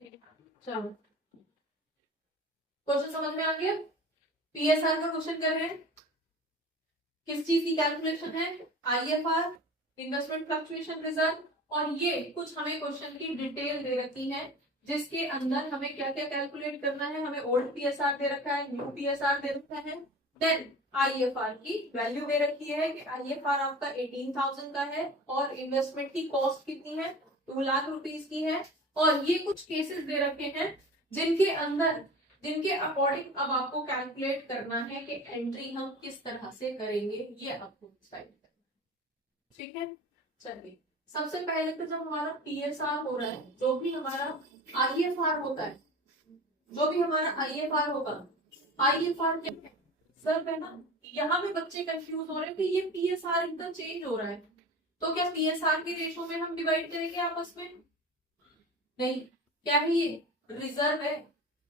चलो क्वेश्चन समझ में आ गया। पीएसआर का क्वेश्चन कर रहे हैं, किस चीज की कैलकुलेशन है, आईएफआर, इन्वेस्टमेंट फ्लक्चुएशन रिजर्व, और ये कुछ हमें क्वेश्चन की डिटेल दे रखी है जिसके अंदर हमें क्या क्या कैलकुलेट करना है। हमें ओल्ड पीएसआर दे रखा है, न्यू पीएसआर दे रखा है, देन आईएफआर की वैल्यू दे रखी है कि आईएफआर आपका 18,000 का है और इन्वेस्टमेंट की कॉस्ट कितनी है, 2 लाख रुपीस की है। और ये कुछ केसेस दे रखे हैं जिनके अकॉर्डिंग अब आपको कैलकुलेट करना है कि एंट्री हम किस तरह से करेंगे, ये आपको डिसाइड करना है। ठीक है, चलिए सबसे पहले तो जब हमारा पीएसआर हो रहा है, जो भी हमारा आईएफआर होता है, जो भी हमारा आईएफआर होगा, आईएफआर क्या है सर, है ना। यहाँ पे बच्चे कंफ्यूज हो रहे हैं कि ये पीएसआर एकदम चेंज हो रहा है, तो क्या पीएसआर के रेशो में हम डिवाइड करेंगे आपस में? नहीं, क्या है ये रिजर्व है,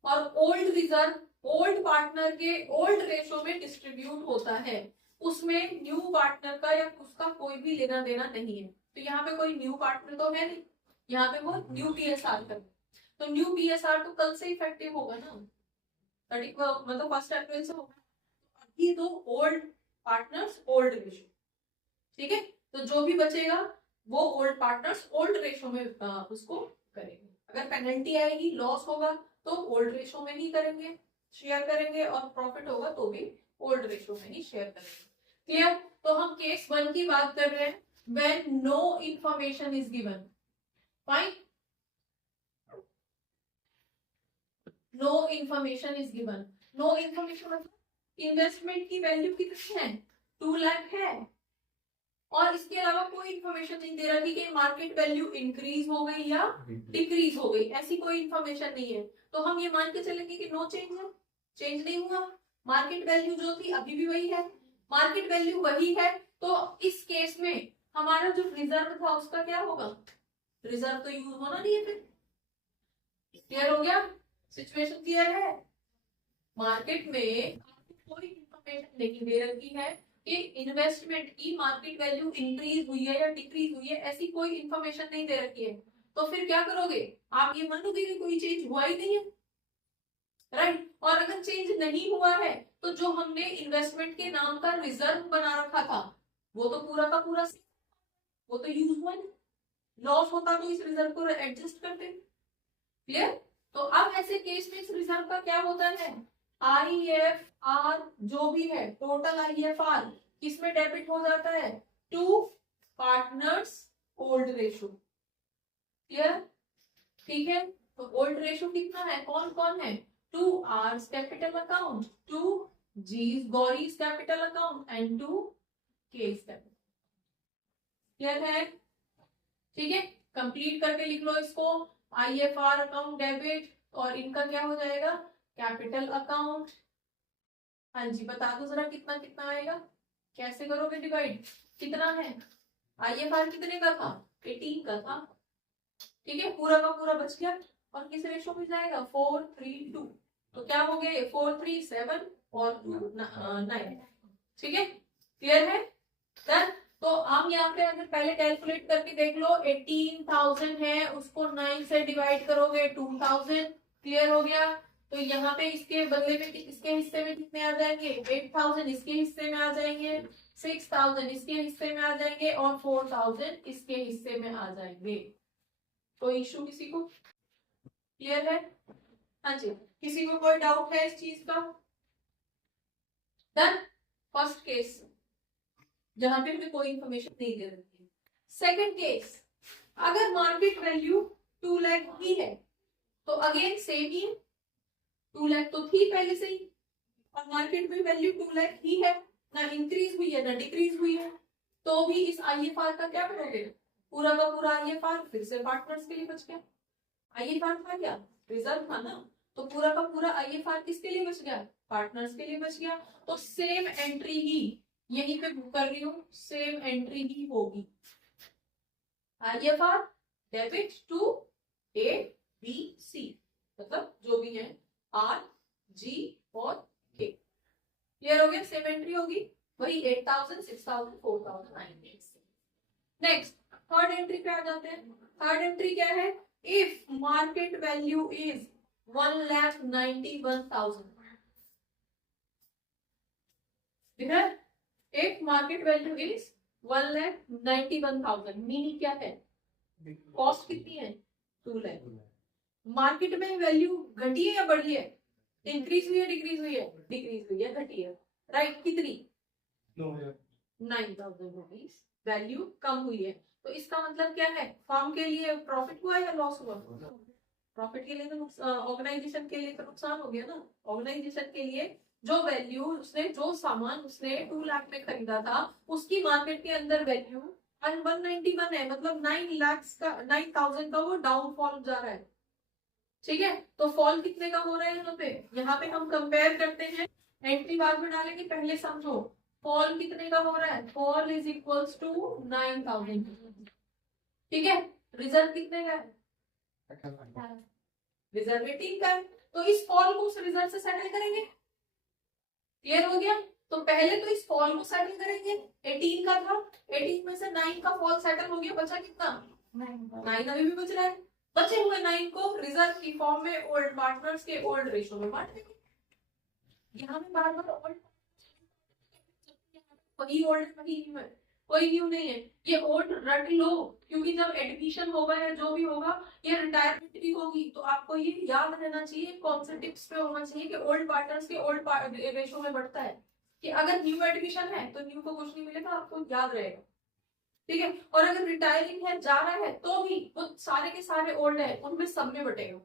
और ओल्ड रिजर्व ओल्ड पार्टनर के ओल्ड रेशो में डिस्ट्रीब्यूट होता है, उसमें न्यू पार्टनर का या उसका कोई भी लेना देना नहीं है। तो यहाँ पे कोई न्यू पार्टनर तो है नहीं, यहाँ पे वो न्यू पीएसआर कर, तो न्यू पीएसआर तो कल से इफेक्टिव होगा ना, मतलब 1 अप्रैल से होगा। अभी तो ओल्ड पार्टनर्स ओल्ड रेशो, ठीक है, तो जो भी बचेगा वो ओल्ड पार्टनर्स ओल्ड रेशो में उसको करेंगे। अगर पेनल्टी आएगी, लॉस होगा, तो ओल्ड रेशो में ही करेंगे, शेयर करेंगे, और प्रॉफिट होगा तो भी ओल्ड रेशो में ही शेयर करेंगे। क्लियर? तो हम केस 1 की बात कर रहे हैं, when no information is given. Fine, no information is given. No information मतलब इन्वेस्टमेंट की वैल्यू कितनी है, 2 लाख है, और इसके अलावा कोई इंफॉर्मेशन नहीं दे रहा कि मार्केट वैल्यू इंक्रीज हो गई या डिक्रीज हो गई, ऐसी कोई इंफॉर्मेशन नहीं है। तो हम ये मान के चलेंगे कि नो चेंज है, चेंज नहीं हुआ, मार्केट वैल्यू जो थी अभी भी वही है, मार्केट वैल्यू वही है। तो इस केस में हमारा जो रिजर्व था उसका क्या होगा, रिजर्व तो यूज होना नहीं है फिर। क्लियर हो गया, सिचुएशन क्लियर है। मार्केट में कोई इंफॉर्मेशन नहीं दे रखी है कि इन्वेस्टमेंट की मार्केट वैल्यू इंक्रीज हुई है या डिक्रीज हुई है, ऐसी कोई इंफॉर्मेशन नहीं दे रखी है। तो फिर क्या करोगे आप, ये मानोगे कि कोई चेंज हुआ ही नहीं है, राइट। और अगर चेंज नहीं हुआ है तो जो हमने इन्वेस्टमेंट के नाम का रिजर्व बना रखा था वो तो पूरा का पूरा वो तो यूज हुआ नहीं, लॉस होता तो इस रिजर्व को एडजस्ट करते। क्लियर? तो अब ऐसे केस में इस रिजर्व का क्या होता है, आईएफआर जो भी है, टोटल आईएफआर किसमें डेबिट हो जाता है, to partners old ratio. Clear? ठीक है, तो ओल्ड रेशो कितना है, कौन कौन है, 2 R's capital account, 2 G's Gauri's capital account and 2 K's capital. Clear है? ठीक है, कंप्लीट करके लिख लो इसको, आईएफआर अकाउंट डेबिट, और इनका क्या हो जाएगा, कैपिटल अकाउंट। हाँ जी, बता दो जरा कितना कितना आएगा, कैसे करोगे डिवाइड, कितना है, आईएफआर कितने का था, 18 का था, ठीक है, पूरा का पूरा बच गया, और किस रेशो में जाएगा, 4:3:2, तो क्या हो गए 4:3:7 और 2:9। ठीक है, क्लियर है सर। तो हम यहाँ पे अगर पहले कैलकुलेट करके देख लो, 18,000 है, उसको 9 से डिवाइड करोगे 2,000। क्लियर हो गया, तो यहाँ पे इसके बदले में इसके हिस्से में कितने आ जाएंगे, 8,000 इसके हिस्से में आ जाएंगे, 6,000 इसके हिस्से में आ जाएंगे, और 4,000 इसके हिस्से में आ जाएंगे। कोई इशू किसी को? क्लियर है? हाँ जी, किसी को कोई डाउट है इस चीज का? डन। फर्स्ट केस जहां पे हमें कोई इंफॉर्मेशन नहीं दे रखी है। सेकंड केस, अगर मार्केट वैल्यू 2 लाख ही है तो अगेन सेम ही, 2 लाख तो थी पहले से ही, और मार्केट में वैल्यू 2 लाख ही है, ना इंक्रीज हुई है ना डिक्रीज हुई है, तो भी इस आईएफआर का क्या करोगे, पूरा का पूरा आईएफआर फिर से पार्टनर्स के लिए बच गया। आईएफआर था क्या, रिजर्व था ना, तो पूरा का पूरा आईएफआर किसके लिए बच गया, पार्टनर्स के लिए बच गया। तो सेम एंट्री ही यहीं पे कर रही हूँ, सेम एंट्री ही होगी, IFR debit to A B C, मतलब जो भी है आर जी और के। क्लियर हो गया, सेम एंट्री होगी, वही 8,000 6,000 4,000 9,000। नेक्स्ट थर्ड एंट्री पे आ जाते हैं। थर्ड एंट्री क्या है, if market value is 1,91,000, if market value is 1,91,000, meaning क्या है, कॉस्ट कितनी है 2 लाख। मार्केट में वैल्यू घटी है या बढ़ी है, इंक्रीज हुई है डिक्रीज हुई है, डिक्रीज हुई है, घटी है, राइट, कितनी 9,000 रुपीज वैल्यू कम हुई है। तो इसका मतलब क्या है, फर्म के लिए प्रॉफिट हुआ या लॉस हुआ, प्रॉफिट के लिए तो ऑर्गेनाइजेशन के लिए तो नुकसान हो गया ना। ऑर्गेनाइजेशन के लिए जो वैल्यू उसने, जो सामान उसने 2 लाख में खरीदा था, उसकी मार्केट के अंदर वैल्यू 191 है, मतलब 9,000 का वो डाउनफॉल जा रहा है। ठीक है, तो फॉल कितने का हो रहा है यहाँ पे हम कंपेयर करते हैं, एंट्री बाद में डालेंगे, पहले समझो फॉल कितने का हो रहा है, फॉल इज इक्वल्स टू 9,000। ठीक है, रिजल्ट कितने का है, रिजल्ट 18 का है। तो इस फॉल को उस रिजल्ट से सेटल करेंगे, क्लियर हो गया। तो पहले तो इस फॉल को सेटल करेंगे, 18 का था, 18 में से 9 का फॉल सेटल हो गया, बचा कितना 9 अभी भी बच रहा है। बचे हुए 9 को रिजर्व की फॉर्म में ओल्ड पार्टनर्स के ओल्ड रेशो में बांट देंगे। यहाँ में बार बार ओल्ड, वही ओल्ड वही न्यू है, कोई न्यू नहीं है, ये ओल्ड रट लो, क्योंकि जब एडमिशन होगा या जो भी होगा, ये रिटायरमेंट भी होगी, तो आपको ये याद रहना चाहिए, कौन से टिप्स पे होना चाहिए कि ओल्ड पार्टनर्स के ओल्ड रेशो में बढ़ता है, कि अगर न्यू एडमिशन है तो न्यू को कुछ नहीं मिलेगा, आपको याद रहेगा। ठीक है, और अगर रिटायरिंग है, जा रहा है, तो भी वो सारे के सारे ओल्ड है, उनमें सब में बटेगा,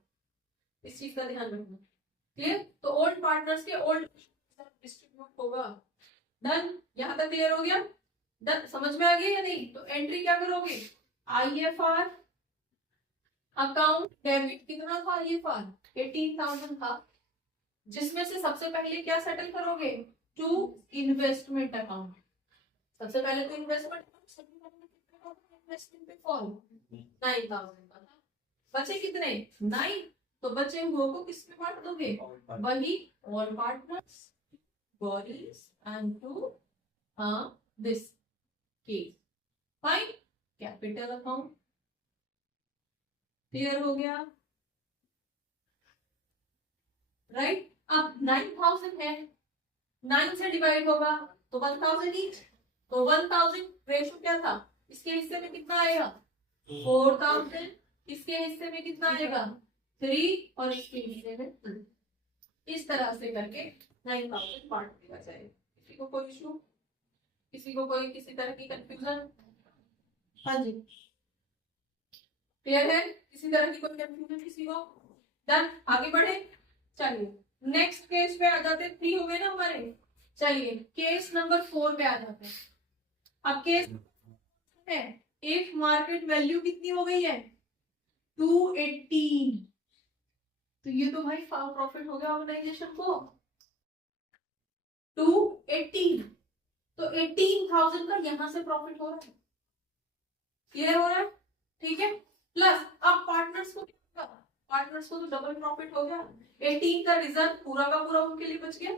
इस चीज का ध्यान रखना। क्लियर, तो ओल्ड पार्टनर्स के ओल्ड डिस्ट्रीब्यूट होगा। डन, यहाँ तक क्लियर हो गया, डन, समझ में आ गया या नहीं। तो एंट्री क्या करोगे, IFR अकाउंट डेबिट, कितना था IFR 18,000 था, जिसमें से सबसे पहले क्या सेटल करोगे, टू इन्वेस्टमेंट अकाउंट। सबसे पहले तो इन्वेस्टमेंट पे फॉल 9,000 का था, बचे कितने 9, तो बचे हुए को किस में बांट दोगे, वही all partners, bodies and to this case, fine, capital account. Clear हो गया, राइट। अब 9,000 है, 9 से डिवाइड होगा तो 1,000 ईच, तो 1,000 रेशो क्या था, इसके हिस्से में कितना आएगा 4,000, इसके हिस्से में कितना आएगा 3, और इसके हिस्से में 2। इस तरह से करके 9,000 बांट दिया जाएगा। किसी को कोई इशू, किसी को कोई किसी तरह की कंफ्यूजन, हाँ जी क्लियर है, किसी तरह की कोई कंफ्यूजन किसी को, डन, आगे बढ़े। चलिए नेक्स्ट केस पे आ जाते हैं, 3 हो गए ना हमारे, चलिए केस नंबर 4 पे आ जाते हैं। अब केस है, इफ मार्केट वैल्यू कितनी हो गई है 218, तो ये तो भाई प्रॉफिट हो गया ऑर्गेनाइजेशन को 218, तो 18,000 का यहां से प्रॉफिट हो रहा है, क्लियर हो रहा है, ठीक है। प्लस अब पार्टनर्स को क्या, पार्टनर्स को तो डबल प्रॉफिट हो गया, 18 का रिजर्व पूरा का पूरा उनके लिए बच गया,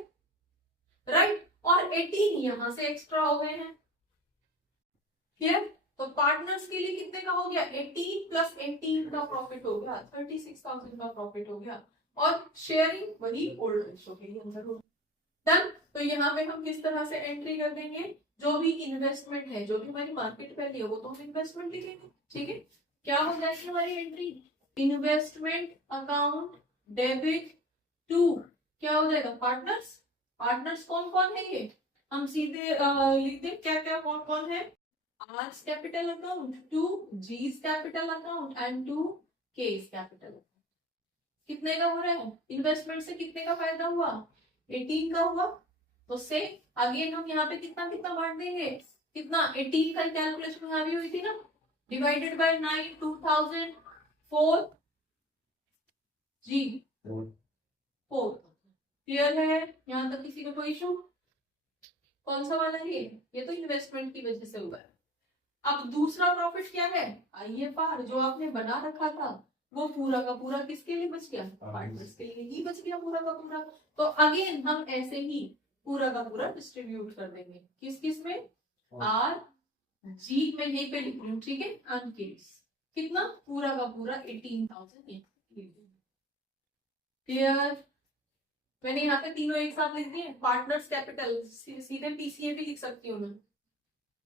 राइट, और 18 यहां से एक्स्ट्रा हो गए हैं, क्लियर। तो पार्टनर्स के लिए कितने का हो गया 18 प्लस 18 का प्रॉफिट हो गया 36,000 का प्रॉफिट हो गया, और शेयरिंग वही ओल्ड रेशो के लिए अंदर हो डन। तो यहाँ पे हम किस तरह से एंट्री कर देंगे, जो भी इन्वेस्टमेंट है, जो भी हमारी मार्केट वैल्यू है, वो तो हम इन्वेस्टमेंट लिखेंगे, ठीक है। क्या हो जाएगी हमारी entry, investment account debit to, क्या हो जाएगा पार्टनर्स। पार्टनर्स कौन कौन है ये, हम सीधे लिख दें, क्या क्या कौन कौन है, R's capital account, to G's capital account and to K's capital. कितने का हो रहा है, इन्वेस्टमेंट से कितने का फायदा हुआ 18 का हुआ, तो से अगेन हम यहाँ पे कितना कितना बांट देंगे, कितना 18 का कैलकुलेशन यहाँ भी हुई थी ना, डिवाइडेड बाय 9, 2000, 4 G 4, क्लियर है, यहाँ तक किसी को कोई इशू, कौन सा वाला है ये तो इन्वेस्टमेंट की वजह से हुआ है। अब दूसरा प्रॉफिट क्या है, IFR जो आपने बना रखा था, वो पूरा का पूरा किसके लिए बच गया, पार्टनर्स के लिए ही बच गया पूरा का पूरा। तो अगेन हम ऐसे ही पूरा का पूरा डिस्ट्रीब्यूट कर देंगे, किस किस में, R G में यहीं पे लिख लूं, ठीक है, अनकेस कितना, पूरा का पूरा 18,000। क्लियर? मैंने यहाँ पे तीनों एक साथ लिख दिए। पार्टनर्स कैपिटल सीधे पीसीए भी लिख सकती हूँ मैं,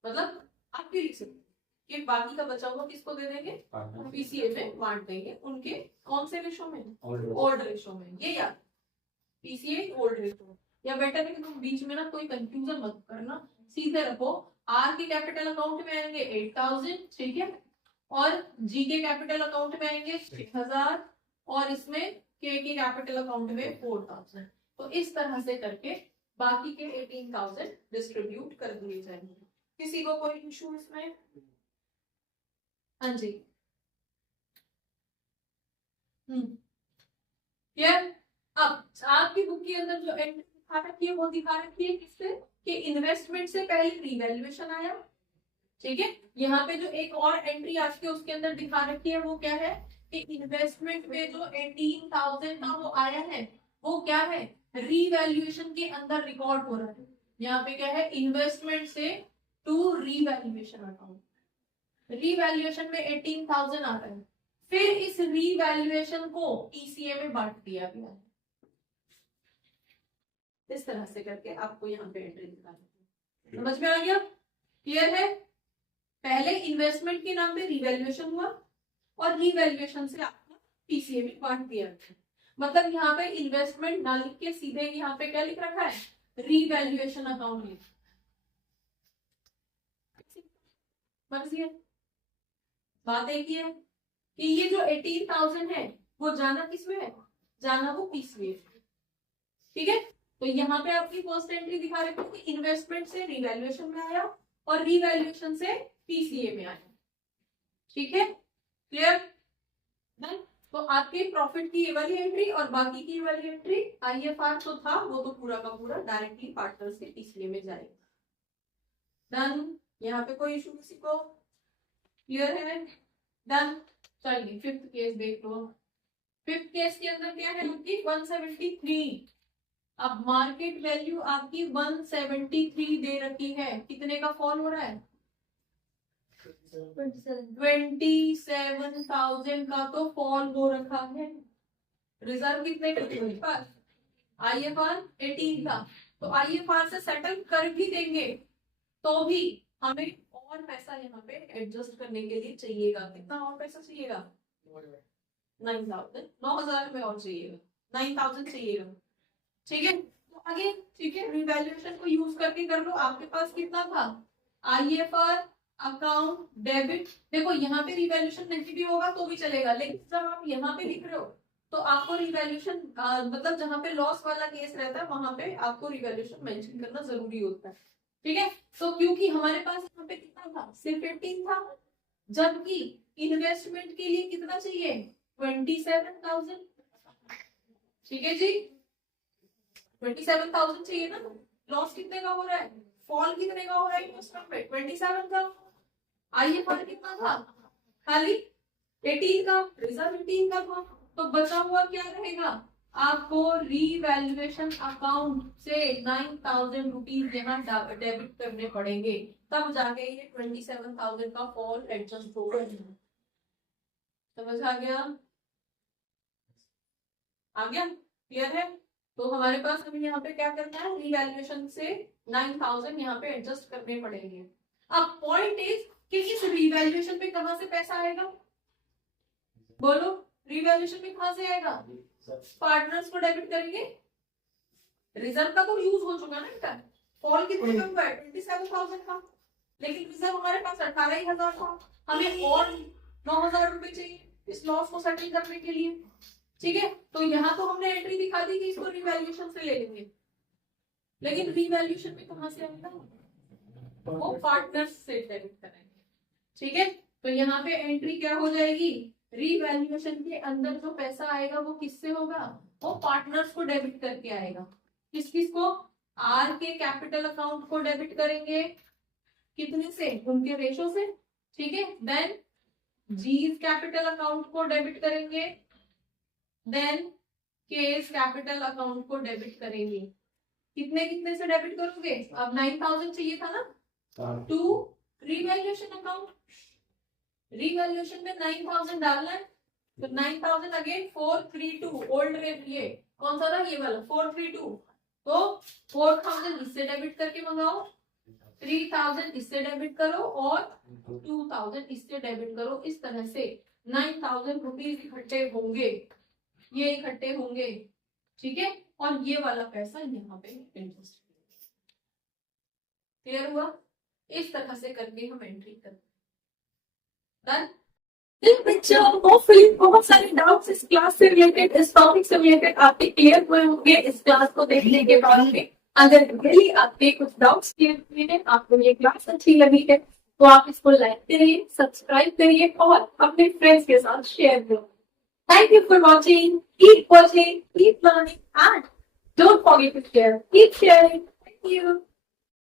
मतलब आप भी लिख सकते हो कि बाकी का बचा हुआ किसको दे देंगे, पीसीए में बांट देंगे। उनके कौन से रेशो में, ओल्ड रेशो में। ये याद, पीसीए ओल्ड रेशो। या बेटर है कि तुम बीच में ना कोई कंफ्यूजन मत करना, सीधे रखो। आर के कैपिटल अकाउंट में आएंगे 8,000, ठीक है, और जी के कैपिटल अकाउंट में आएंगे 6,000, और इसमें के कैपिटल अकाउंट में 4,000। तो इस तरह से करके बाकी के 18,000 डिस्ट्रीब्यूट कर दिए जाएंगे। किसी को कोई इशू इसमें? हाँ जी, क्लियर? अब आपकी बुक के अंदर जो एंट्री दिखा रखी है वो दिखा रखी है किससे, कि इन्वेस्टमेंट से पहले रीवैल्यूएशन आया, ठीक है। यहाँ पे जो एक और एंट्री आज के उसके अंदर दिखा रखी है वो क्या है, कि इन्वेस्टमेंट में जो 18,000 का वो आया है वो क्या है, रीवैल्यूएशन के अंदर रिकॉर्ड हो रहा है। यहाँ पे क्या है, इन्वेस्टमेंट से टू रीवैल्यूएशन अकाउंट। रीवैल्यूएशन में 18,000 आ रहा है, फिर इस रीवैल्यूएशन को पीसीए में बांट दिया गया है। इस तरह से करके आपको यहाँ पे एंट्री दिखानी है। समझ में आ गया? क्लियर है? पहले इन्वेस्टमेंट के नाम पे रीवैल्यूएशन हुआ और रीवैल्यूएशन से आपको पीसीए में बांट दिया गया। मतलब यहाँ पे इन्वेस्टमेंट ना लिख के सीधे यहाँ पे क्या लिख रखा है, रीवैल्यूएशन अकाउंट लिख। मर्जी है, बात एक ही है कि ये जो 18,000 है वो जाना किसमें है, जाना वो पीसीए, ठीक है। तो यहाँ पे आपकी फर्स्ट एंट्री दिखा रहे थे कि इन्वेस्टमेंट से रिवैल्यूएशन में आया और रिवैल्यूएशन से पीसीए में आया, ठीक है। क्लियर? तो आपके प्रॉफिट की ये वाली एंट्री और बाकी की ये वाली एंट्री आईएफआर तो था वो तो पूरा का पूरा डायरेक्टली पार्टनर्स के पीसीए में जाएगा। डन? यहाँ पे कोई इशू किसी को? क्लियर है? डन? चलिए फिफ्थ केस देख लो। फिफ्थ केस के अंदर क्या है आपकी 173। अब मार्केट वैल्यू आपकी 173 दे रखी है, कितने का फॉल हो रहा है, 27,000 का तो फॉल हो रखा है। रिजर्व कितने का, आईएफआर 18 का, तो आईएफआर से सेटल कर भी देंगे तो भी हमें और पैसा यहाँ पे एडजस्ट करने के लिए चाहिएगा। कितना और पैसा चाहिएगा, 9,000, 9,000 में और चाहिएगा, 9,000 चाहिएगा, ठीक है। तो आगे ठीक है, रिवैल्यूएशन को यूज करके कर लो। आपके पास कितना था, आईएफआर अकाउंट डेबिट। देखो यहाँ पे रिवैल्यूएशन नहीं भी होगा तो भी चलेगा, लेकिन जब आप यहाँ पे लिख रहे हो तो आपको रिवैल्यूएशन मतलब जहाँ पे लॉस वाला केस रहता है वहां पे आपको रिवैल्यूएशन मेंशन करना जरूरी होता है, ठीक है। तो क्योंकि हमारे पास यहाँ पे कितना था, सिर्फ 18 था, जबकि इन्वेस्टमेंट के लिए कितना चाहिए, 27,000, ठीक है जी, 27,000 चाहिए ना। लॉस कितने का हो रहा है, फॉल कितने का हो रहा है इन्वेस्टमेंट में, 27 का। आईएफआर कितना था, खाली 18 का, रिजर्व 18 का था, तो बचा हुआ क्या रहेगा, आपको रीवैल्यूएशन अकाउंट से 9,000 रुपीज यहाँ डेबिट करने पड़ेंगे, तब जाके ये 27,000 का फॉल एडजस्ट होगा। समझ आ गया? आ गया? क्लियर है? तो हमारे पास अभी यहाँ पे क्या करना है, रीवैल्यूएशन से 9,000 यहाँ पे एडजस्ट करने पड़ेंगे। अब पॉइंट इज कि इस रीवैल्यूएशन पे कहां से पैसा आएगा, बोलो, रीवैल्यूएशन में कहां से आएगा, पार्टनर्स को डेबिट करेंगे। रिजर्व का तो यूज हो चुका ना इनका, फॉल कितने का हुआ है, 27,000 का, लेकिन रिजर्व हमारे पास 18,000 था, हमें और 9,000 रुपए चाहिए इस लॉस को सेटल करने के लिए, ठीक है। तो यहाँ तो हमने एंट्री दिखा दी कि इसको रिवैल्यूएशन से ले लेंगे, लेकिन रिवैल्यूएशन में कहां से आएगा, वो पार्टनर्स से डेबिट करेंगे, ठीक है। तो यहाँ पे एंट्री क्या हो जाएगी, रीवैल्यूएशन के अंदर जो पैसा आएगा वो किससे होगा, वो पार्टनर्स को डेबिट करके आएगा। किस किस को, आर के कैपिटल अकाउंट को डेबिट करेंगे, कितने से, उनके रेशो से, ठीक है। देन जीज कैपिटल अकाउंट को डेबिट करेंगे, देन केस कैपिटल अकाउंट को डेबिट करेंगे। कितने कितने से डेबिट करोगे, अब 9,000 चाहिए था ना, टू रीवैल्यूएशन अकाउंट, रिवैल्यूएशन में 9000 डालना है, तो 9000 अगेन 432 ओल्ड रेट, ये कौन सा था, ये वाला 432, तो 4000 इससे डेबिट करके मंगाओ, 3000 इससे डेबिट करो और 2000 इससे डेबिट करो। इस तरह से 9000 रुपीज इकट्ठे होंगे, ये इकट्ठे होंगे, ठीक है। और ये वाला पैसा यहाँ पे इंटरेस्ट, क्लियर हुआ? इस तरह से करके हम एंट्री करते हैं। डन बच्चों, होपफुली बहुत सारे डाउट्स इस क्लास से रिलेटेड, इस टॉपिक से रिलेटेड आपके क्लियर हुए होंगे इस क्लास को देखने के बाद में। अगर रियली आपके कुछ डाउट्स क्लियर हुए हैं, आपको ये क्लास अच्छी लगी है, तो आप इसको लाइक करिए, सब्सक्राइब करिए और अपने फ्रेंड्स के साथ शेयर करिए। Thank you for watching. Keep watching, keep learning, and don't forget to share. Keep sharing. Thank you.